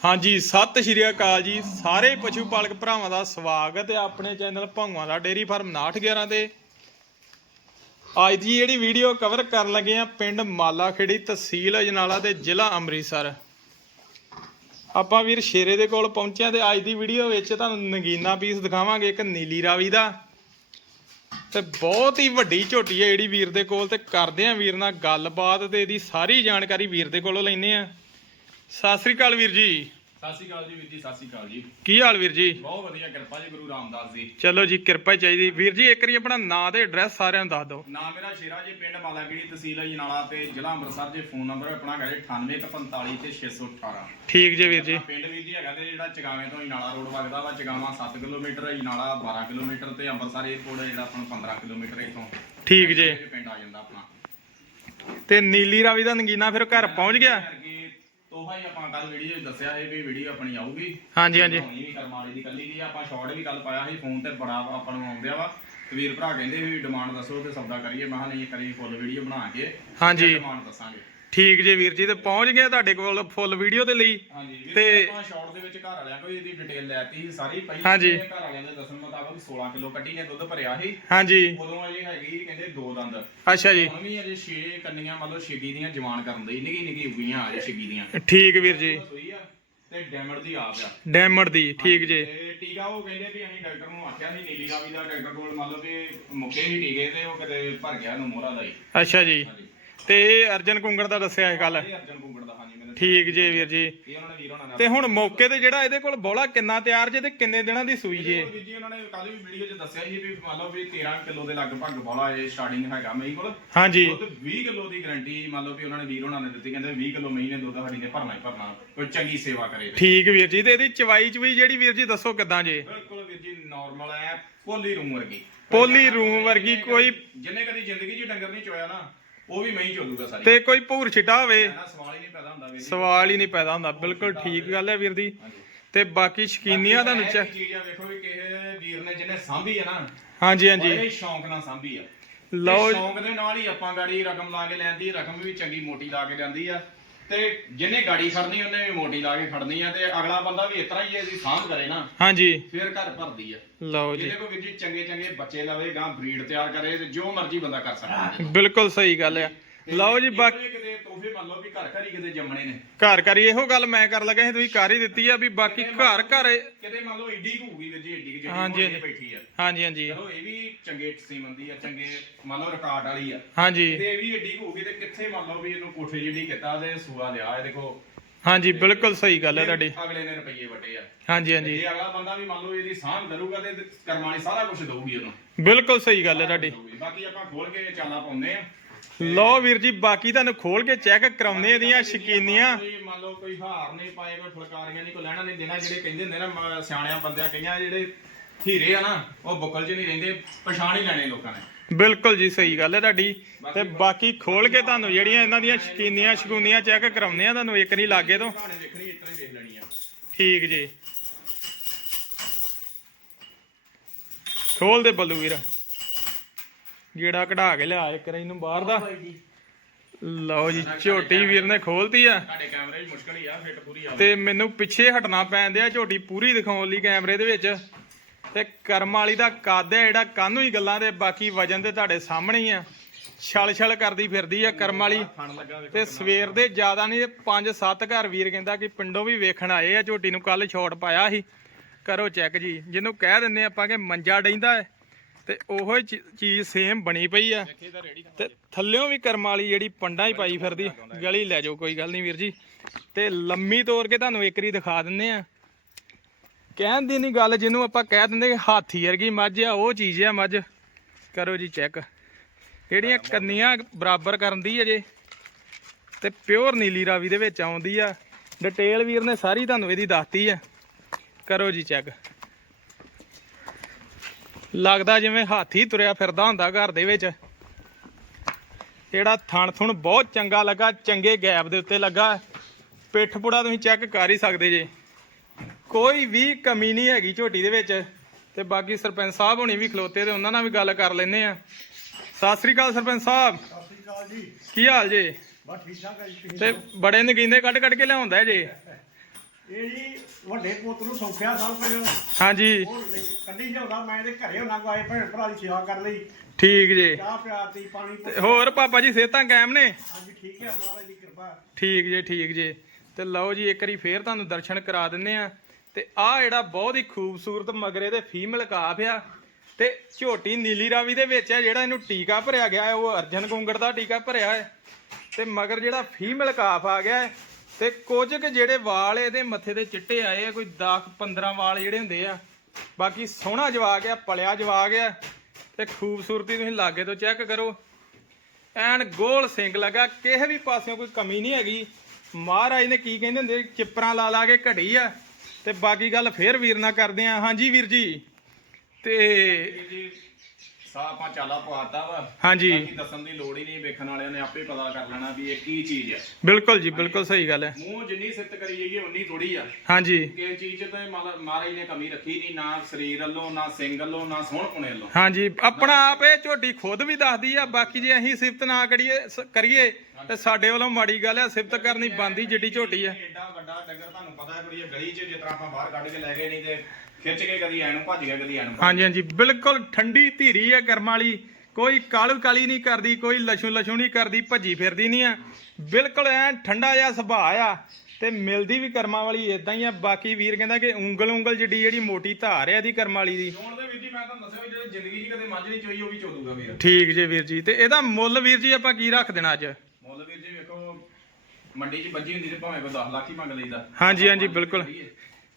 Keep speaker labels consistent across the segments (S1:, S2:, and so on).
S1: ਹਾਂਜੀ, ਸਤਿ ਸ਼੍ਰੀ ਅਕਾਲ ਜੀ। ਸਾਰੇ ਪਸ਼ੂ ਪਾਲਕ ਭਰਾਵਾਂ ਦਾ ਸਵਾਗਤ ਹੈ ਆਪਣੇ ਚੈਨਲ ਭੰਗਵਾ ਦਾ ਡੇਰੀ ਫਾਰਮ 911 ਤੇ। ਅੱਜ ਦੀ ਜਿਹੜੀ ਵੀਡੀਓ ਕਵਰ ਕਰਨ ਲੱਗੇ ਆ ਪਿੰਡ ਮਾਲਾਖੇੜੀ ਤਹਿਸੀਲ ਅਜਨਾਲਾ ਤੇ ਜ਼ਿਲ੍ਹਾ ਅੰਮ੍ਰਿਤਸਰ। ਆਪਾਂ ਵੀਰ ਸ਼ੇਰੇ ਦੇ ਕੋਲ ਪਹੁੰਚਿਆ ਤੇ ਅੱਜ ਦੀ ਵੀਡੀਓ ਵਿੱਚ ਤੁਹਾਨੂੰ ਨਗੀਨਾ ਪੀਸ ਦਿਖਾਵਾਂਗੇ, ਇੱਕ ਨੀਲੀ ਰਾਵੀ ਦਾ। ਤੇ ਬਹੁਤ ਹੀ ਵੱਡੀ ਝੋਟੀ ਹੈ ਜਿਹੜੀ ਵੀਰ ਦੇ ਕੋਲ ਤੇ ਕਰਦੇ ਆ ਵੀਰ ਨਾਲ ਗੱਲਬਾਤ ਤੇ ਇਹਦੀ ਸਾਰੀ ਜਾਣਕਾਰੀ ਵੀਰ ਦੇ ਕੋਲੋਂ ਲੈਨੇ ਆ ਸਤਿ ਸ੍ਰੀ ਅਕਾਲ ਵੀਰ ਜੀ।
S2: ਸਤਿ ਸ਼੍ਰੀ ਅਕਾਲ ਜੀ ਵੀਰ ਜੀ ਸਤਿ ਸ਼੍ਰੀ ਅਕਾਲ ਜੀ।
S1: ਕੀ ਹਾਲ ਵੀਰ ਜੀ?
S2: ਬਹੁਤ ਵਧੀਆ ਕਿਰਪਾ ਜੀ ਗੁਰੂ ਰਾਮਦਾਸ ਜੀ।
S1: ਚਲੋ ਜੀ ਕਿਰਪਾ ਹੀ ਚਾਹੀਦੀ। ਵੀਰ ਜੀ ਇੱਕ ਵਾਰੀ ਆਪਣਾ ਨਾਂ ਤੇ ਐਡਰੈਸ ਸਾਰਿਆਂ ਨੂੰ ਦੱਸ ਦਿਓ।
S2: ਨਾਮ ਮੇਰਾ ਸ਼ੇਰਾ ਜੀ ਪਿੰਡ ਮਾਲਾਗੜੀ ਤਹਿਸੀਲ ਅਜਨਾਲਾ ਤੇ ਜ਼ਿਲ੍ਹਾ ਅੰਮ੍ਰਿਤਸਰ ਜੇ ਫੋਨ ਨੰਬਰ ਆਪਣਾ ਹੈਗਾ ਜੀ 9845 ਤੇ 618
S1: ਠੀਕ ਜੇ ਵੀਰ ਜੀ।
S2: ਆਪਣਾ ਪਿੰਡ ਵੀਰ ਜੀ ਹੈਗਾ ਤੇ ਜਿਹੜਾ ਚਗਾਵੇਂ ਤੋਂ ਅਜਨਾਲਾ ਰੋਡ ਵਗਦਾ ਵਾ ਚਗਾਵਾਂ 7 ਕਿਲੋਮੀਟਰ ਅਜਨਾਲਾ 12 ਕਿਲੋਮੀਟਰ ਤੇ ਅੰਮ੍ਰਿਤਸਰ ਏਅਰਪੋਰਟ ਜਿਹੜਾ ਆਪਾਂ ਨੂੰ 15 ਕਿਲੋਮੀਟਰ ਇੱਥੋਂ।
S1: ਠੀਕ ਜੇ।
S2: ਪਿੰਡ ਆ ਜਾਂਦਾ ਆਪਣਾ।
S1: ਤੇ ਨੀਲੀ ਰਾਵੀ ਦਾ ਨਗੀਨਾ ਫਿਰ ਘਰ ਪਹੁੰਚ ਗਿਆ?
S2: ਆਪਾਂ ਕੱਲ ਵੀਡੀਓ ਦੱਸਿਆ ਸੀ ਵੀ ਵੀਡੀਓ ਆਪਣੀ ਆਊਗੀ।
S1: ਹਾਂਜੀ ਹਾਂਜੀ।
S2: ਬਣਾਉਣੀ ਵੀ ਕਰਮਾਲੀ ਦੀ ਕੱਲੀ ਦੀ ਆ, ਆਪਾਂ ਸ਼ਾਰਟ ਵੀ ਕੱਲ ਪਾਇਆ ਸੀ ਫੋਨ ਤੇ ਬੜਾ ਆਪਾਂ ਨੂੰ ਆਉਂਦਿਆ ਵਾ। ਤੇ ਵੀਰ ਭਰਾ ਕਹਿੰਦੇ ਵੀ ਡਿਮਾਂਡ ਦੱਸੋ ਤੇ ਸੌਦਾ ਕਰੀਏ। ਮੈਂ ਕਿਹਾ ਨਹੀਂ ਕਰੀ ਫੁੱਲ ਵੀਡੀਓ ਬਣਾ ਕੇ।
S1: ਹਾਂਜੀ।
S2: ਡਿਮਾਂਡ ਦੱਸਾਂਗੇ।
S1: ਠੀਕ ਜੇ ਵੀਰ ਜੀ ਤੇ ਪਹੁੰਚ ਗਿਆ ਤੁਹਾਡੇ ਕੋਲ ਫੁੱਲ ਵੀਡੀਓ ਦੇ ਲਈ।
S2: ਹਾਂਜੀ ਵੀਰ
S1: ਤੇ-
S2: ਤੇ ਆਪਾਂ ਸ਼ਾਰਟ ਦੇ ਵਿੱਚ ਘਰ ਵਾਲਿਆਂ ਕੋਈ ਇਹਦੀ ਡਿਟੇਲ ਲੈਤੀ ਸੀ ਸਾਰੀ। ਪਈ
S1: ਹਾਂਜੀ।
S2: ਸੀ, ਘਰ ਵਾਲਿਆਂ ਦੇ ਦੱਸਣ ਮੁਤਾਬਕ 16 ਕਿਲੋ ਕੱਟੀ ਨੇ ਦੁੱਧ ਭਰਿਆ ਸੀ।
S1: ਹਾਂਜੀ।
S2: ਉਦੋਂ ਅਜੇ ਹੈਗੀ ਕਹਿੰਦੇ ਦੋ ਦੰਦ।
S1: ਅੱਛਾ ਜੀ।
S2: ਹੁਣ ਵੀ ਅਜੇ 6 ਕੰਨੀਆਂ ਮੰਨ ਲਓ ਛਿੱਗੀ ਦੀਆਂ ਜਵਾਨ ਕਰਨ ਦੀ ਨਿੱਕੀ ਨਿੱਕੀ ਉਗੀਆਂ ਅਜੇ ਛਿੱਗੀ ਦੀਆਂ।
S1: ਠੀਕ ਵੀਰ ਜੀ।
S2: ਸੂਈ ਆ ਤੇ ਡੈਮਰ ਦੀ ਆਪ ਆ।
S1: ਦੀ ਠੀਕ ਜੇ।
S2: ਤੇ ਟੀਕਾ ਉਹ ਕਹਿੰਦੇ ਵੀ ਅਸੀਂ ਡਾਕਟਰ ਨੂੰ ਆਖਿਆ ਸੀ ਨੀਲੀ ਰਾਵੀ ਦਾ ਡਾਕਟਰ ਕੋਲ ਮੰਨ ਲਓ ਵੀ ਮੁੱਕੇ ਹੀ ਟੀਕੇ ਤੇ ਉਹ ਕਦੇ ਭਰ ਗਿਆ ਨੂੰ ਮੋਹਰਾ ਦਾ ਹੀ।
S1: ਅੱਛਾ ਜੀ।
S2: ਹਾਂਜੀ।
S1: ਤੇ ਇਹ ਅਰਜਨ ਕੁੰਗੜ ਦਾ ਦੱਸਿਆ ਹੈ ਕੱਲ
S2: ਇਹ ਅਰਜਨ ਕੁੰਗੜ ਦਾ ਹਾਂਜੀ
S1: ਠੀਕ ਜੇ। ਵੀਰ ਜੀ।
S2: ਇਹ ਉਹਨਾਂ ਨੇ ਵੀਰ ਉਹਨਾਂ ਨੇ
S1: ਤੇ ਹੁਣ ਮੌਕੇ ਤੇ ਜਿਹੜਾ ਇਹਦੇ ਕੋਲ ਬੋਲਾ ਕਿੰਨਾ ਤਿਆਰ ਜੇ ਤੇ ਕਿੰਨੇ ਦਿਨਾਂ ਦੀ ਸੂਈ ਜੇ?
S2: ਵੀਰ ਜੀ ਉਹਨਾਂ ਨੇ ਕੱਲ ਵੀ ਵੀਡੀਓ 'ਚ ਦੱਸਿਆ ਸੀ ਵੀ ਮੰਨ ਲਓ ਵੀ 13 ਕਿਲੋ ਦੇ ਲਗਭਗ ਬੋਲਾ ਇਹ ਸਟਾਰਟਿੰਗ ਹੈਗਾ ਮਈ ਕੋਲ।
S1: ਹਾਂਜੀ।
S2: ਉਹ ਤੇ 20 ਕਿਲੋ ਦੀ ਗਾਰੰਟੀ ਮੰਨ ਲਓ ਵੀ ਉਹਨਾਂ ਨੇ ਵੀਰ ਉਹਨਾਂ ਨੇ ਦਿੱਤੀ ਕਹਿੰਦੇ 20 ਕਿਲੋ ਮਹੀਨੇ ਦੁੱਧ ਸਾਡੀ ਨੇ ਭਰਨਾ ਹੀ ਭਰਨਾ ਕੋਈ ਚੰਗੀ ਸੇਵਾ ਕਰੇ।
S1: ਠੀਕ ਵੀਰ ਜੀ ਤੇ ਇਹਦੀ ਚਵਾਈ ਚਵਈ ਜਿਹੜੀ ਵੀਰ ਜੀ ਦੱਸੋ ਕਿਦਾਂ ਜੇ?
S2: ਬਿਲਕੁਲ ਵੀਰ ਜੀ ਨਾਰਮਲ ਹੈ ਪੋਲੀ ਰੂਮ ਵਰਗੀ।
S1: ਪੋਲੀ ਰੂਮ ਵਰਗੀ ਕੋਈ
S2: ਜਿਹਨੇ ਕਦੀ ਜ਼ਿੰਦਗੀ 'ਚ ਡੰਗਰ ਨਹੀਂ ਚੋਇਆ ਨਾ ਉਹ ਵੀ ਮੈਂ ਹੀ ਚੋਲੂਗਾ ਸਾਰੀ।
S1: ਤੇ ਕੋਈ ਭੂਰ ਛਿਟਾ ਹੋਵੇ।
S2: ਨਾ ਸਵਾਲ ਹੀ ਨਹੀਂ ਪੈਦਾ ਹੁੰਦਾ ਵੀਰ ਜੀ।
S1: ਸਵਾਲ ਹੀ ਨਹੀਂ ਪੈਦਾ ਹੁੰਦਾ ਬਿਲਕੁਲ ਠੀਕ ਗੱਲ ਹੈ ਵੀਰ ਦੀ
S2: ਹਾਂਜੀ।
S1: ਤੇ ਬਾਕੀ ਸ਼ਕੀਨੀਆਂ ਤੁਹਾਨੂੰ
S2: ਇਹ
S1: ਚ
S2: ਚੀਜ਼ ਆ ਵੇਖੋ ਵੀ ਕਿਸੇ ਵੀਰ ਨੇ ਜਿਹਨੇ ਸਾਂਭੀ ਆ ਨਾ
S1: ਹਾਂਜੀ ਹਾਂਜੀ।
S2: ਬੜੇ ਸ਼ੌਂਕ ਨਾਲ ਸਾਂਭੀ ਆ।
S1: ਲਓ
S2: ਸ਼ੌਂਕ ਦੇ ਨਾਲ ਹੀ ਆਪਾਂ ਗਾੜੀ ਰਕਮ ਲਾ ਕੇ ਲੈਂਦੀ ਰਕਮ ਵੀ ਚੰਗੀ ਮੋਟੀ ਲਾ ਕੇ ਲੈਂਦੀ ਆ। ਤੇ ਜਿਹਨੇ ਗਾੜੀ ਖੜਨੀ ਉਹਨੇ ਵੀ ਮੋਟੀ ਲਾ ਕੇ ਖੜਨੀ ਆ ਤੇ ਅਗਲਾ ਬੰਦਾ ਵੀ ਇਤਰਾ ਹੀ ਇਹਦੀ ਸਾਂਭ ਕਰੇ ਨਾ।
S1: ਹਾਂਜੀ।
S2: ਫਿਰ ਘਰ ਭਰਦੀ ਆ।
S1: ਲਓ ਜੀ।
S2: ਜਿਹਦੇ ਕੋਲ ਵੀਰ ਜੀ ਚੰਗੇ ਚੰਗੇ ਬੱਚੇ ਲਵੇ ਗਾਂ ਬਰੀਡ ਤਿਆਰ ਕਰੇ ਤੇ ਜੋ ਮਰਜ਼ੀ ਬੰਦਾ ਕਰ ਸਕਦਾ
S1: ਬਿਲਕੁਲ ਸਹੀ ਗੱਲ ਆ। ਲਓ ਜੀ ਬਾਕੀ
S2: ਇਹ ਕਿਤੇ ਤੋਹਫੇ ਮੰਨ ਲਓ ਵੀ ਘਰ ਘਰ ਹੀ ਕਿਤੇ ਜੰਮਣੇ ਨੇ।
S1: ਘਰ ਘਰ ਹੀ ਇਹੋ ਗੱਲ ਮੈਂ ਕਰ ਲੱਗਾ ਸੀ ਤੁਸੀਂ ਕਰ ਹੀ ਦਿੱਤੀ ਆ ਵੀ ਬਾਕੀ ਘਰ ਘਰ
S2: ਕਿਤੇ ਮੰਨ ਲਓ ਏਡੀ ਕੁ ਹੋਊਗੀ ਵੀਰ ਜੀ ਏਡੀ ਕੁ ਜਿਹੜੀ
S1: ਹਾਂਜੀ।
S2: ਬੈਠੀ ਆ।
S1: ਹਾਂਜੀ ਹਾਂਜੀ।
S2: ਚਲੋ ਇਹ ਵੀ ਚੰਗੇ ਸੀਮਨ ਦੀ ਆ ਚੰਗੇ ਮੰਨ ਲਓ ਰਿਕਾਰਡ ਵਾਲੀ ਆ।
S1: ਹਾਂਜੀ।
S2: ਤੇ ਇਹ ਵੀ ਏਡੀ ਹੋਊਗੀ ਤੇ ਕਿੱਥੇ ਮੰਨ ਲਓ ਵੀ ਇਹਨੂੰ ਕੋਠੇ ਜਿਹੜੀ ਕੀਤਾ ਤੇ ਸੂਆ ਲਿਆ ਇਹ ਦੇਖੋ।
S1: ਹਾਂਜੀ ਬਿਲਕੁਲ ਸਹੀ ਗੱਲ ਹੈ ਤੁਹਾਡੀ।
S2: ਅਗਲੇ ਨੇ ਰੁਪਈਏ ਵਟੇ ਆ।
S1: ਹਾਂਜੀ ਹਾਂਜੀ।
S2: ਜੇ ਅਗਲਾ ਬੰਦਾ ਵੀ ਮੰਨ ਲਓ ਇਹਦੀ ਸਾਂਭ ਕਰੂਗਾ ਤੇ ਕਰਮਾਣੀ ਸਾਰਾ ਕੁਝ ਦਊਗੀ ਉਹਨੂੰ।
S1: ਬਿਲਕੁਲ ਸਹੀ ਗੱਲ ਹੈ ਤੁਹਾਡੀ।
S2: ਬਾਕੀ ਆਪਾਂ ਖੋਲ ਕੇ ਚਾਲਾ ਪਾਉਂਦੇ ਆ।
S1: ਲਓ ਵੀਰ ਜੀ ਬਾਕੀ ਤੁਹਾਨੂੰ ਖੋਲ ਕੇ ਚੈੱਕ ਕਰਾਉਂਦੇ ਇਹਦੀਆਂ ਸ਼ਕੀਨੀਆਂ।
S2: ਮੰਨ ਲਓ ਕੋਈ ਹਾਰ ਨਹੀਂ ਪਾਏ ਕੋਈ ਫੁਲਕਾਰੀਆਂ ਨਹੀਂ ਕੋਈ ਲੈਣਾ ਨਹੀਂ ਦੇਣਾ ਜਿਹੜੇ ਕਹਿੰਦੇ ਹੁੰਦੇ ਨਾ ਸਿਆਣਿਆਂ ਬੰਦਿਆਂ ਕਈਆਂ ਜਿਹੜੇ ਹੀਰੇ ਆ ਨਾ ਉਹ ਬੁੱਕਲ 'ਚ ਨਹੀਂ ਰਹਿੰਦੇ ਪਛਾਣ ਹੀ ਲੈਣੇ ਲੋਕਾਂ ਨੇ।
S1: ਬਿਲਕੁਲ ਜੀ ਸਹੀ ਗੱਲ ਹੈ ਤੁਹਾਡੀ। ਤੇ ਬਾਕੀ ਖੋਲ ਕੇ ਤੁਹਾਨੂੰ ਜਿਹੜੀਆਂ ਇਹਨਾਂ ਦੀਆਂ ਸ਼ਕੀਨੀਆਂ ਸ਼ਕੂਨੀਆਂ ਚੈੱਕ ਕਰਾਉਂਦੇ ਆ ਤੁਹਾਨੂੰ ਇੱਕ ਨਹੀਂ ਲਾਗੇ ਤੋਂ।
S2: ਕਹਾਣੀ ਵੇਖਣੀ ਇਸ ਤਰ੍ਹਾਂ ਹੀ ਵੇਖ ਲੈਣੀ ਆ।
S1: ਠੀਕ ਜੀ। ਖੋਲ ਦੇ ਬੱਲੂ ਵੀਰ। ਗੇੜਾ ਕਢਾ ਕੇ ਲਿਆ ਇੱਕ ਰੀ ਨੂੰ ਬਾਹਰ ਦਾ। ਲਓ ਜੀ ਝੋਟੀ ਵੀਰ ਨੇ ਖੋਲਤੀ ਆ।
S2: ਸਾਡੇ ਕੈਮਰੇ 'ਚ ਮੁਸ਼ਕਲ ਹੀ ਆ ਫਿੱਟ ਪੂਰੀ ਆ।
S1: ਤੇ ਮੈਨੂੰ ਪਿੱਛੇ ਹਟਣਾ ਪੈਂਦੇ ਆ ਝੋਟੀ ਪੂਰੀ ਦਿਖਾਉਣ ਲਈ ਕੈਮਰੇ ਦੇ ਵਿੱਚ। ਤੇ ਕਰਮ ਵਾਲੀ ਦਾ ਕੱਦ ਹੈ, ਜਿਹੜਾ ਕਾਨੂੰ ਹੀ ਗੱਲਾਂ ਦੇ, ਬਾਕੀ ਵਜਨ ਤੇ ਤੁਹਾਡੇ ਸਾਹਮਣੇ ਹੀ ਆ। ਛਲ ਛਲ ਕਰਦੀ ਫਿਰਦੀ ਆ ਕਰਮ ਵਾਲੀ। ਤੇ ਸਵੇਰ ਦੇ ਜ਼ਿਆਦਾ ਨਹੀਂ 5-7 ਘਰ ਵੀਰ ਕਹਿੰਦਾ ਕਿ ਪਿੰਡੋਂ ਵੀ ਵੇਖਣ ਆਏ ਆ, ਝੋਟੀ ਨੂੰ ਕੱਲ ਛੋਟ ਪਾਇਆ ਸੀ। ਕਰੋ ਚੈੱਕ ਜੀ। ਜਿਹਨੂੰ ਕਹਿ ਦਿੰਦੇ ਆਪਾਂ ਕਿ ਮੰਜਾ ਡੈਂਦਾ ਹੈ, ਤੇ ਉਹੋ ਚੀਜ਼ ਸੇਮ ਬਣੀ ਪਈ ਆ।
S2: ਤੇ
S1: ਥੱਲਿਓਂ ਵੀ ਕਰਮ ਵਾਲੀ ਜਿਹੜੀ ਪੰਡਾ ਹੀ ਪਾਈ ਫਿਰਦੀ। ਗਲੀ ਲੈ ਜਾਓ, ਕੋਈ ਗੱਲ ਨਹੀਂ ਵੀਰ ਜੀ। ਤੇ ਲੰਮੀ ਤੋਰ ਕੇ ਤੁਹਾਨੂੰ ਇੱਕ ਵਾਰੀ ਦਿਖਾ ਦਿੰਨੇ ਆ। ਕਹਿਣ ਦੀ ਨਹੀਂ ਗੱਲ ਜਿਹਨੂੰ ਆਪਾਂ ਕਹਿ ਦਿੰਦੇ ਕਿ ਹਾਥੀ ਵਰਗੀ ਮੱਝ ਆ ਉਹ ਚੀਜ਼ ਆ ਮੱਝ। ਕਰੋ ਜੀ ਚੈੱਕ ਜਿਹੜੀਆਂ ਕੰਨੀਆਂ ਬਰਾਬਰ ਕਰਨ ਦੀ ਅਜੇ ਤੇ ਪਿਓਰ ਨੀਲੀ ਰਾਵੀ ਦੇ ਵਿੱਚ ਆਉਂਦੀ ਆ। ਡਿਟੇਲ ਵੀਰ ਨੇ ਸਾਰੀ ਤੁਹਾਨੂੰ ਇਹਦੀ ਦੱਸਤੀ ਆ। ਕਰੋ ਜੀ ਚੈੱਕ ਲੱਗਦਾ ਜਿਵੇਂ ਹਾਥੀ ਤੁਰਿਆ ਫਿਰਦਾ ਹੁੰਦਾ ਘਰ ਦੇ ਵਿੱਚ। ਜਿਹੜਾ ਥਣ ਥੁਣ ਬਹੁਤ ਚੰਗਾ ਲੱਗਾ ਚੰਗੇ ਗੈਪ ਦੇ ਉੱਤੇ ਲੱਗਾ। ਪਿੱਠ ਪੁੜਾ ਤੁਸੀਂ ਚੈੱਕ ਕਰ ਹੀ ਸਕਦੇ ਜੇ। ਕੋਈ ਵੀ ਕਮੀ ਨਹੀਂ ਹੈਗੀ ਝੋਟੀ ਦੇ ਵਿੱਚ। ਤੇ ਬਾਕੀ ਸਰਪੰਚ ਸਾਹਿਬ ਹੋਣੀ ਵੀ ਖਲੋਤੇ ਤੇ ਉਹਨਾਂ ਨਾਲ ਵੀ ਗੱਲ ਕਰ ਲੈਨੇ ਆ ਸਤਿ ਸ੍ਰੀ ਅਕਾਲ ਸਰਪੰਚ ਸਾਹਿਬ।
S3: ਸਤਿ ਸ਼੍ਰੀ ਅਕਾਲ ਜੀ।
S1: ਕੀ ਹਾਲ ਜੇ?
S3: ਬਸ ਠੀਕ ਠਾਕ ਹੈ ਜੀ
S1: ਤੇ ਬੜੇ ਨਗੀਂਦੇ ਕੱਢ ਕੱਢ ਕੇ ਲਿਆਉਂਦਾ ਜੇ।
S3: ਇਹ ਜੀ ਵੱਡੇ ਪੁੱਤ ਨੂੰ ਸੌਖਿਆ ਸਭ ਕੁਝ।
S1: ਹਾਂਜੀ।
S3: ਕੱਢੀ ਜਾਉਂਦਾ ਮੈਂ ਇਹਦੇ ਘਰੇ ਹੁਣਾ ਕੋ ਆਏ ਭੈਣ ਭਰਾ ਦੀ ਸੇਵਾ ਕਰ ਲਈ।
S1: ਠੀਕ ਜੇ।
S3: ਚਾਹ ਪਿਆਤੀ ਪਾਣੀ
S1: ਹੋਰ ਪਾਪਾ ਜੀ ਸਿਹਤਾਂ ਕਾਇਮ ਨੇ?
S3: ਹਾਂਜੀ ਠੀਕ ਹੈ ਮਹਾਰਾਜ ਦੀ ਕਿਰਪਾ।
S1: ਠੀਕ ਜੇ ਠੀਕ ਜੇ। ਤੇ ਲਓ ਜੀ ਇੱਕ ਵਾਰੀ ਫੇਰ ਤੁਹਾਨੂੰ ਦਰਸ਼ਨ ਕਰਾ ਦਿੰਨੇ ਆ ਤੇ ਆ ਜਿਹੜਾ ਬਹੁਤ ਹੀ ਖੂਬਸੂਰਤ ਮਗਰੇ ਦੇ ਫੀਮੇਲ ਕਾਫ ਆ, ਤੇ ਝੋਟੀ ਨੀਲੀ ਰਾਵੀ ਦੇ ਵਿੱਚ ਆ, ਜਿਹੜਾ ਇਹਨੂੰ ਟੀਕਾ ਭਰਿਆ ਗਿਆ ਹੈ, ਉਹ ਅਰਜਨ ਕੁੰਗੜ ਦਾ ਟੀਕਾ ਭਰਿਆ ਹੈ। ਤੇ ਮਗਰ ਜਿਹੜਾ ਫੀਮੇਲ ਕਾਫ ਆ ਗਿਆ ਹੈ, ਤੇ ਕੁਝ ਕੁ ਜਿਹੜੇ ਵਾਲ ਇਹਦੇ ਮੱਥੇ ਦੇ ਚਿੱਟੇ ਆਏ ਆ, ਕੋਈ 10 15 ਵਾਲ ਜਿਹੜੇ ਹੁੰਦੇ ਆ, ਬਾਕੀ ਸੋਹਣਾ ਜਵਾਗ ਆ, ਪਲਿਆ ਜਵਾਗ ਆ, ਤੇ ਖੂਬਸੂਰਤੀ ਤੁਸੀਂ ਲਾਗੇ ਤੋਂ ਚੈੱਕ ਕਰੋ। ਐਨ ਗੋਲ ਸਿੰਘ ਲਗਾ, ਕਿਸੇ ਵੀ ਪਾਸਿਓਂ ਕੋਈ ਕਮੀ ਨਹੀਂ ਹੈਗੀ। ਮਹਾਰਾਜ ਨੇ ਕੀ ਕਹਿੰਦੇ ਹੁੰਦੇ, ਚਿੱਪਰਾਂ ਲਾ ਲਾ ਕੇ ਘੜੀ ਆ। ਤੇ ਬਾਕੀ ਗੱਲ ਫੇਰ ਵੀਰ ਨਾਲ ਕਰਦੇ ਆ। ਹਾਂਜੀ ਵੀਰ ਜੀ ਤੇ
S2: ਇਹ ਜੀ ਸਾਹ ਆਪਾਂ ਚਾਲਾ ਪਵਾਤਾ ਵਾ।
S1: ਹਾਂਜੀ।
S2: ਬਾਕੀ ਦੱਸਣ ਦੀ ਲੋੜ ਹੀ ਨਹੀਂ ਵੇਖਣ ਵਾਲਿਆਂ ਨੇ ਆਪੇ ਪਤਾ ਕਰ ਲੈਣਾ ਵੀ ਇਹ ਕੀ ਚੀਜ਼ ਹੈ
S1: ਬਿਲਕੁਲ ਜੀ ਬਿਲਕੁਲ ਸਹੀ ਗੱਲ ਹੈ।
S2: ਮੂੰਹ ਜਿੰਨੀ ਸਿੱਤ ਕਰੀ ਜਾਈਏ ਉਨੀ ਥੋੜੀ ਆ।
S1: ਹਾਂਜੀ।
S2: ਕਿਸੇ ਚੀਜ਼ 'ਚ ਤਾਂ ਮਾਲਾ- ਮਹਾਰਾਜ ਨੇ ਕਮੀ ਰੱਖੀ ਨਹੀਂ ਨਾ ਸਰੀਰ ਵੱਲੋਂ ਨਾ ਸਿੰਘ ਵੱਲੋਂ ਨਾ ਸੋਹਣਪੁਣੇ ਵੱਲੋਂ।
S1: ਹਾਂਜੀ ਆਪਣਾ ਆਪ ਇਹ ਝੋਟੀ ਖੁਦ ਵੀ ਦੱਸਦੀ ਆ ਬਾਕੀ ਜੇ ਅਸੀਂ ਸਿਫਤ ਨਾ ਕਰੀਏ ਸ- ਕਰੀਏ ਤੇ ਸਾਡੇ ਵੱਲੋਂ ਮਾੜੀ ਗੱਲ ਆ ਸਿਫਤ ਕਰਨੀ ਬੰਦੀ ਜਿੱਡੀ ਝੋਟੀ ਆ।
S2: ਐਡਾ ਵੱਡਾ ਡੰਗਰ ਤੁਹਾਨੂੰ ਪਤਾ ਹੈ ਕੁੜੀ ਗਲੀ 'ਚ ਜਿਸ ਤਰ੍ਹਾਂ ਆਪਾਂ ਬਾਹਰ ਕੱਢ ਕੇ ਲੈ ਗਏ ਨਹੀਂ ਤੇ ਖਿੱਚ ਕੇ ਕਦੀ ਐਨੂੰ ਭੱਜ ਗਿਆ ਕਦੀ ਐਨੂੰ
S1: ਹਾਂਜੀ ਹਾਂਜੀ ਬਿਲਕੁਲ ਠੰਡੀ ਧੀਰੀ ਹੈ ਕਰਮ ਵਾਲੀ। ਕੋਈ ਕਾਲੂ ਕਾਲੀ ਨਹੀਂ ਕਰਦੀ ਕੋਈ ਲਛੂ ਲਛੂ ਨਹੀਂ ਕਰਦੀ ਭੱਜੀ ਫਿਰਦੀ ਨਹੀਂ ਆ। ਬਿਲਕੁਲ ਐ ਠੰਡਾ ਜਿਹਾ ਸੁਭਾਅ ਆ ਤੇ ਮਿਲਦੀ ਵੀ ਕਰਮਾਂ ਵਾਲੀ ਇਦਾਂ ਹੀ ਆ। ਬਾਕੀ ਵੀਰ ਕਹਿੰਦਾ ਕਿ ਉਂਗਲ ਉਂਗਲ ਜਿੱਡੀ ਜਿਹੜੀ ਮੋਟੀ ਧਾਰ ਆ ਇਹਦੀ ਕਰਮ ਵਾਲੀ ਦੀ।
S2: ਚੋਣ ਦੇ ਵਿੱਚ ਹੀ ਮੈਂ ਤੁਹਾਨੂੰ ਦੱਸਿਆ ਵੀ ਜਿਹੜੇ ਜ਼ਿੰਦਗੀ 'ਚ ਕਦੇ ਮੱਝ ਨਹੀਂ ਚੋਈ ਉਹ ਵੀ ਚੋਦੂਗਾ ਵੀਰ।
S1: ਠੀਕ ਜੇ ਵੀਰ ਜੀ ਤੇ ਇਹਦਾ ਮੁੱਲ ਵੀਰ ਜੀ ਆਪਾਂ ਕੀ ਰੱਖ ਦੇਣਾ ਅੱਜ?
S2: ਮੁੱਲ ਵੀਰ ਜੀ ਵੇਖੋ ਮੰਡੀ 'ਚ ਬੱਜੀ ਹੁੰਦੀ ਤੇ ਭਾਵੇਂ ਕੋਈ 10 ਲੱਖ ਹੀ ਮੰਗ ਲਈਦਾ।
S1: ਹਾਂਜੀ ਹਾਂਜੀ ਬਿਲਕੁਲ।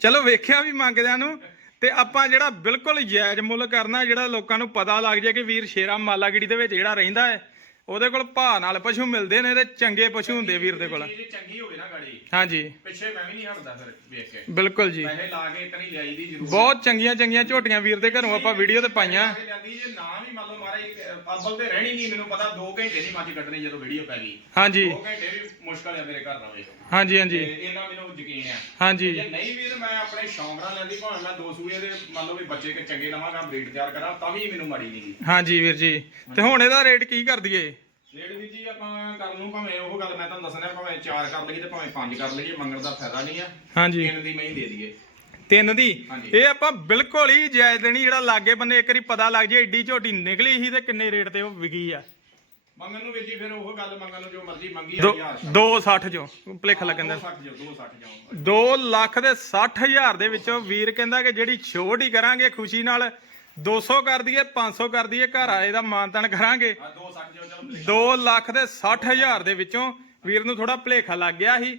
S1: ਚਲੋ ਵੇਖਿਆ ਵੀ ਮੰਗਦਿਆਂ ਨੂੰ। ਤੇ ਆਪਾਂ ਜਿਹੜਾ ਬਿਲਕੁਲ ਜਾਇਜ਼ ਮੁੱਲ ਕਰਨਾ ਜਿਹੜਾ ਲੋਕਾਂ ਨੂੰ ਪਤਾ ਲੱਗ ਜਾਏ ਕਿ ਵੀਰ ਸ਼ੇਰਾ ਮਾਲਾਗੜੀ ਦੇ ਵਿੱਚ ਜਿਹੜਾ ਰਹਿੰਦਾ ਹੈ ਉਹਦੇ ਕੋਲ ਭਾਅ ਨਾਲ ਪਸ਼ੂ ਮਿਲਦੇ ਨੇ ਤੇ ਚੰਗੇ ਪਸ਼ੂ ਹੁੰਦੇ ਵੀਰ ਦੇ ਕੋਲ।
S2: ਚੀਜ਼ ਚੰਗੀ ਹੋਵੇ ਨਾ ਗਾੜੀ।
S1: ਹਾਂਜੀ।
S2: ਪਿੱਛੇ ਮੈਂ ਵੀ ਨਹੀਂ ਹਟਦਾ ਫਿਰ ਵੇਖ ਕੇ।
S1: ਬਿਲਕੁਲ ਜੀ।
S2: ਪੈਸੇ ਲਾ ਕੇ ਇਤਨੀ ਲਿਆਈ ਦੀ ਜ਼ਰੂਰ।
S1: ਬਹੁਤ ਚੰਗੀਆਂ ਚੰਗੀਆਂ ਝੋਟੀਆਂ ਵੀਰ ਦੇ ਘਰੋਂ ਆਪਾਂ ਵੀਡੀਓ ਤੇ ਪਾਈਆਂ।
S2: ਪੈਸੇ ਲਿਆਂਦੀ ਜੇ ਨਾ ਵੀ ਮੰਨ ਲਓ ਮਾਰਾ ਅੱਬਲ ਤੇ ਰਹਿਣੀ ਨਹੀਂ ਮੈਨੂੰ ਪਤਾ 2 ਘੰਟੇ ਨਹੀਂ ਮੱਝ ਕੱਢਣੀ ਜਦੋਂ ਵੀਡੀਓ ਪੈ ਗਈ।
S1: ਹਾਂਜੀ।
S2: 2 ਘੰਟੇ ਵੀ ਮੁਸ਼ਕਲ ਹੈ ਮੇਰੇ ਘਰ ਰਵੇ
S1: ਹਾਂਜੀ
S2: ਤੇ
S1: ਹਾਂਜੀ
S2: ਇਹਨਾਂ ਮੈਨੂੰ ਯਕੀਨ ਹੈ
S1: ਹਾਂਜੀ।
S2: ਜੇ ਨਹੀਂ ਵੀਰ ਮੈਂ ਆਪਣੇ ਸ਼ੌਂਕ ਨਾਲ ਲੈਂਦੀ ਭਾਵੇਂ ਮੈਂ ਦੋ ਸੂਏ ਦੇ ਮੰਨ ਲਓ ਵੀ ਬੱਚੇ ਕਿ ਚੰਗੇ ਲਵਾਂਗਾ ਬਰੀਡ ਤਿਆਰ ਕਰਾਂ ਤਾਂ ਵੀ ਮੈਨੂੰ ਮਾੜੀ ਨਹੀਂ। ਗੀ
S1: ਹਾਂਜੀ ਵੀਰ ਜੀ। ਤੇ ਹੁਣ ਇਹਦਾ ਰੇਟ ਕੀ ਕਰ ਦਈਏ?
S2: ਰੇਡ ਵੀ ਜੀ ਆਪਾਂ ਕਰ ਲੂ ਭਾਵੇਂ ਉਹ ਗੱਲ ਮੈਂ ਤੁਹਾਨੂੰ ਦੱਸਣਾ ਭਾਵੇਂ 4 ਕਰ ਲਈਏ ਤੇ ਭਾਵੇਂ 5 ਕਰ ਲਈਏ ਮੰਗਣ ਦਾ ਫਾਇਦਾ ਨਹੀਂ ਆ।
S1: ਹਾਂਜੀ।
S2: ਤਿੰਨ ਦੀ ਮੈਂ ਹੀ ਦੇ ਦਈਏ।
S1: ਤਿੰਨ ਦੀ।
S2: ਹਾਂਜੀ।
S1: ਇਹ ਆਪਾਂ ਬਿਲਕੁਲ ਹੀ ਜਾਇਜ਼ ਦੇਣੀ ਜਿਹੜਾ ਲਾਗੇ ਬੰਨੇ ਇੱਕ ਵਾਰੀ ਪਤਾ ਲੱਗ ਜੇ ਏਡੀ ਝੋਟੀ ਨਿਕਲੀ ਸੀ ਤੇ ਕਿੰਨੇ ਰੇਟ ਤੇ ਉਹ ਵਿਕੀ ਆ।
S2: ਮੰਗਣ ਨੂੰ ਵੀ ਜੀ ਫਿਰ ਉਹ ਗੱਲ ਮੰਗਣ ਨੂੰ ਜੋ ਮਰਜ਼ੀ ਮੰਗੀ ਆ
S1: ਦੋ-
S2: ਯਾਰ
S1: 260 ਚੋਂ ਭੁਲੇਖਾ ਲੱਗਣ ਦਾ
S2: 260 ਜੋ 260 ਜਾਊਂ
S1: 2 ਲੱਖ ਦੇ 60000 ਦੇ ਵਿੱਚੋਂ ਵੀਰ ਕਹਿੰਦਾ ਕਿ ਜਿਹੜੀ ਛੋਟ ਹੀ ਕਰਾਂਗੇ ਖੁਸ਼ੀ ਨਾਲ 200 ਕਰ ਦਈਏ 500 ਕਰ ਦਈਏ ਘਰ ਆਏ ਦਾ ਮਾਨਤਨ ਕਰਾਂਗੇ।
S2: ਆ 260 ਜੋ ਚਲੋ
S1: 2 ਲੱਖ ਦੇ 60000 ਦੇ ਵਿੱਚੋਂ ਵੀਰ ਨੂੰ ਥੋੜਾ ਭੁਲੇਖਾ ਲੱਗ ਗਿਆ ਸੀ।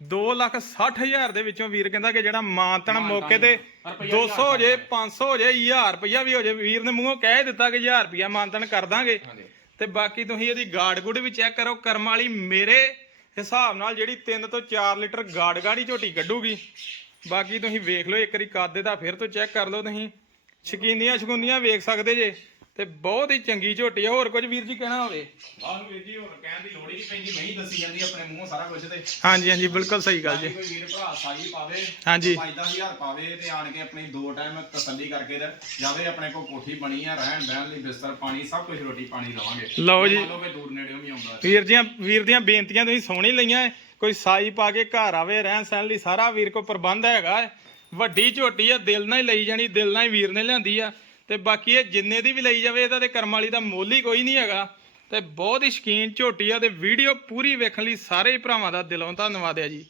S1: 2 ਲੱਖ 60000 ਦੇ ਵਿੱਚੋਂ ਵੀਰ ਕਹਿੰਦਾ ਕਿ ਜਿਹੜਾ ਮਾਨਤਨ ਮੌਕੇ ਤੇ
S2: ਰੁਪਈਆ
S1: 200 ਹੋ ਜੇ 500 ਹੋ ਜੇ 1000 ਰੁਪਈਆ ਵੀ ਹੋ ਜੇ ਵੀਰ ਨੇ ਮੂੰਹੋਂ ਕਹਿ ਦਿੱਤਾ ਕਿ 1000 ਰੁਪਈਆ ਮਾਨਤਨ ਕਰ ਦਾਂਗੇ। ਤੇ ਬਾਕੀ ਤੁਸੀਂ ਇਹਦੀ ਗਾੜ ਗੁੜ ਵੀ ਚੈੱਕ ਕਰੋ ਕਰਮ ਵਾਲੀ ਮੇਰੇ ਹਿਸਾਬ ਨਾਲ ਜਿਹੜੀ 3 ਤੋਂ 4 ਲੀਟਰ ਗਾੜ ਗਾੜੀ ਝੋਟੀ ਕੱਢੂਗੀ। ਬਾਕੀ ਤੁਸੀਂ ਵੇਖ ਲਓ ਇੱਕ ਵਾਰੀ ਕਾਦੇ ਦਾ ਫਿਰ ਤੋਂ ਚੈੱਕ ਕਰ ਲਓ ਤੁਸੀਂ। ਸ਼ਕੀਨੀਆਂ ਸ਼ਕੂਨੀਆਂ ਵੇਖ ਸਕਦੇ ਜੇ। ਤੇ ਬਹੁਤ ਹੀ ਚੰਗੀ ਝੋਟੀ ਆ ਹੋਰ ਕੁਝ ਵੀਰ ਜੀ ਕਹਿਣਾ ਹੋਵੇ
S2: ਆਹ ਵੀਰ ਜੀ ਹੋਰ ਕਹਿਣ ਦੀ ਲੋੜ ਹੀ ਨਹੀਂ ਪੈਂਦੀ ਮੈਂ ਹੀ ਦੱਸੀ ਜਾਂਦੀ ਆਪਣੇ ਮੂੰਹੋਂ ਸਾਰਾ ਕੁਝ ਤੇ
S1: ਹਾਂਜੀ ਹਾਂਜੀ ਬਿਲਕੁਲ ਸਹੀ ਗੱਲ
S2: ਜੇ ਕੋਈ ਵੀਰ ਭਰਾ ਸਾਈ ਪਾਵੇ
S1: ਹਾਂਜੀ।
S2: 5000 ਪਾਵੇ ਤੇ ਆਣ ਕੇ ਆਪਣੀ ਦੋ ਟਾਈਮ ਤਸੱਲੀ ਕਰਕੇ ਤੇ ਜਾਵੇ ਆਪਣੇ ਕੋਲ ਕੋਠੀ ਬਣੀ ਆ ਰਹਿਣ ਬਹਿਣ ਲਈ ਬਿਸਤਰ ਪਾਣੀ ਸਭ ਕੁਝ ਰੋਟੀ ਪਾਣੀ ਲਵਾਂਗੇ
S1: ਲਓ ਜੀ।
S2: ਮੰਨ ਲਓ ਵੀ ਦੂਰ ਨੇੜੇ ਵੀ ਆਉਂਦਾ
S1: ਵੀਰ ਦੀਆਂ ਵੀਰ ਦੀਆਂ ਬੇਨਤੀਆਂ ਤੁਸੀਂ ਹੀ ਲਈਆਂ। ਕੋਈ ਸਾਈ ਪਾ ਕੇ ਘਰ ਆਵੇ ਰਹਿਣ ਸਹਿਣ ਲਈ ਸਾਰਾ ਵੀਰ ਕੋ ਪ੍ਰਬੰਧ ਹੈਗਾ। ਵੱਡੀ ਝੋਟੀ ਆ ਦਿਲ ਨਾਲ ਹੀ ਲਈ ਜਾਣੀ ਦਿਲ ਨਾਲ ਹੀ ਵੀਰ ਨੇ ਲਿਆਂਦੀ ਆ ਤੇ ਬਾਕੀ ਇਹ ਜਿੰਨੇ ਦੀ ਵੀ ਲਈ ਜਾਵੇ, ਇਹਦਾ ਤੇ ਕਰਮ ਵਾਲੀ ਦਾ ਮੁੱਲ ਹੀ ਕੋਈ ਨਹੀਂ ਹੈਗਾ। ਤੇ ਬਹੁਤ ਹੀ ਸ਼ਕੀਨ ਝੋਟੀ ਆ ਤੇ ਵੀਡੀਓ ਪੂਰੀ ਵੇਖਣ ਲਈ ਸਾਰੇ ਹੀ ਭਰਾਵਾਂ ਦਾ ਦਿਲੋਂ ਧੰਨਵਾਦ ਹੈ ਜੀ।